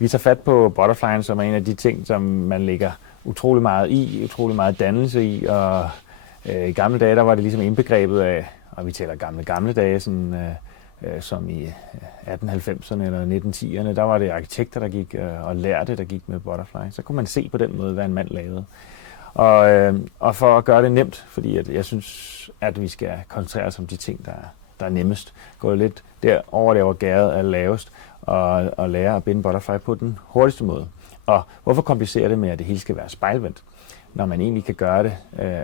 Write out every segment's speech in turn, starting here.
Vi tager fat på butterflyen, som er en af de ting, som man lægger utrolig meget i, utrolig meget dannelse i, og i gamle dage, der var det ligesom indbegrebet af, og vi taler gamle dage, sådan, som i 1890'erne eller 1910'erne, der var det arkitekter, der gik og lærte, der gik med butterfly. Så kunne man se på den måde, hvad en mand lavede. Og for at gøre det nemt, fordi jeg synes, at vi skal koncentrere os om de ting, der er nemmest, gå lidt derover, hvor gæret er lavest, og lære at binde butterfly på den hurtigste måde. Og hvorfor komplicere det med, at det hele skal være spejlvendt, når man egentlig kan gøre det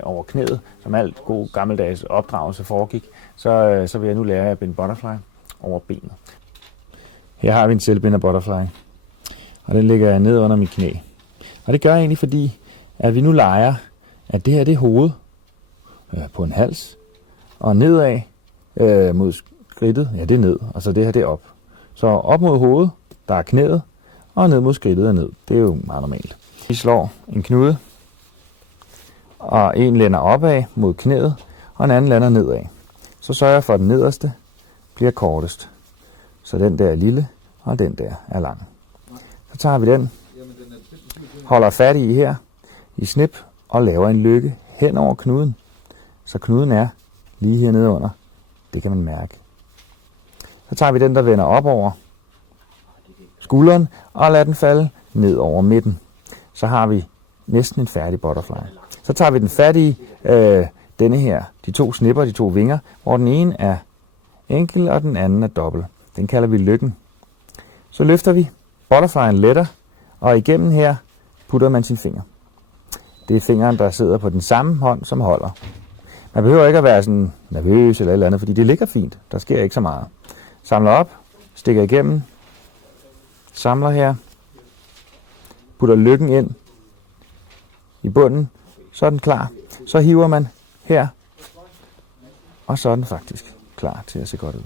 over knæet, som alt god gammeldags opdragelse foregik, så vil jeg nu lære jer at binde butterfly over benet. Her har vi en selvbinder butterfly, og den ligger jeg ned under mit knæ. Og det gør jeg egentlig, fordi at vi nu leger, at det her det er hoved på en hals, og nedad mod skridtet, ja det er ned, og så det her det er op. Så op mod hovedet, der er knæet, og ned mod skridtet er ned. Det er jo meget normalt. Vi slår en knude, og en lænder opad mod knæet, og en anden lander nedad. Så sørger jeg for, at den nederste bliver kortest. Så den der er lille, og den der er lang. Så tager vi den, holder fat i her, i snip, og laver en lykke hen over knuden. Så knuden er lige hernede under. Det kan man mærke. Så tager vi den, der vender op over skulderen, og lader den falde ned over midten. Så har vi næsten en færdig butterfly. Så tager vi den færdige, denne her, de to snipper, de to vinger, hvor den ene er enkel, og den anden er dobbelt. Den kalder vi lykken. Så løfter vi, butterflyen letter, og igennem her putter man sin finger. Det er fingeren, der sidder på den samme hånd, som holder. Man behøver ikke at være sådan nervøs eller et eller andet, fordi det ligger fint. Der sker ikke så meget. Samler op, stikker igennem, samler her, putter lykken ind i bunden, så er den klar. Så hiver man her, og så er den faktisk klar til at se godt ud.